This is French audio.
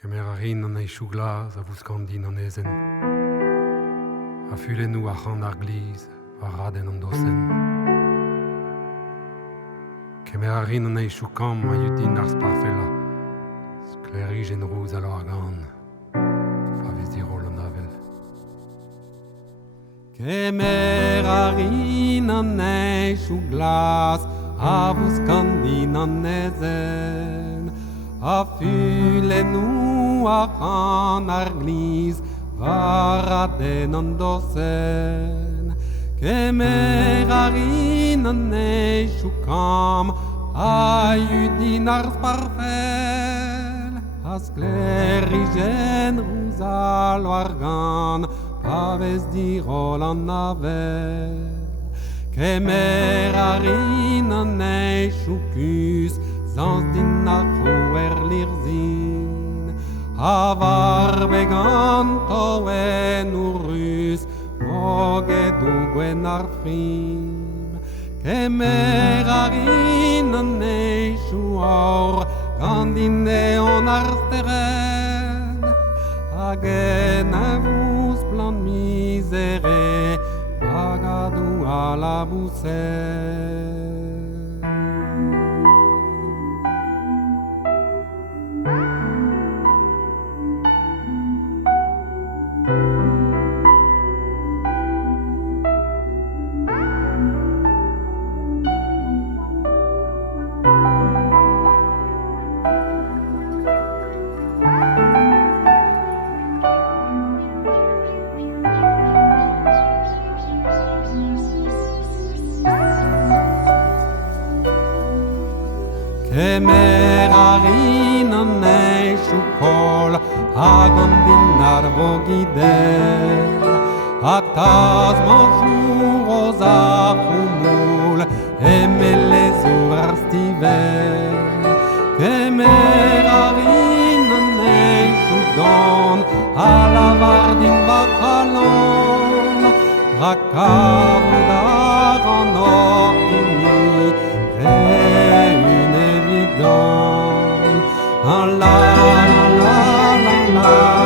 Kemer a rin an eizhou glas a vouskan an ezen. A fulennou a c'hant ar gliz, a raden an dosen. Kemer a rin an eizhou kam a yudin ar sparfella. Sklerij en rouz a ar gant. A vez dirol an avel. Kemer a rin an eizhou glas a vouskan an ezen. A fulennou a c'hant ar gliz, varaden an dosen. Kemer a rin an eizhou kam a yudin ar sparfel. A sklerijen rouz ar gant, pa vez dirol an avel. Kemer a rin an eizhou kus, zans din a c'houer lirzin. A varbeg an toen urus, moget o gwen ar frim. Kemer a rin an eizhou aur, gant din eon ar steren. Hag en a vous plan mizere, bagadou a la bousset. Kemer a rin an eizhou kol, hag an din ar vogidel. A taz manchou roz ar c'houmoul, emelezo ar stivel. Kemer a rin an eizhou gant, a lavar din bakalon. Rakavout ar an orkini, un évident. La la la la la la.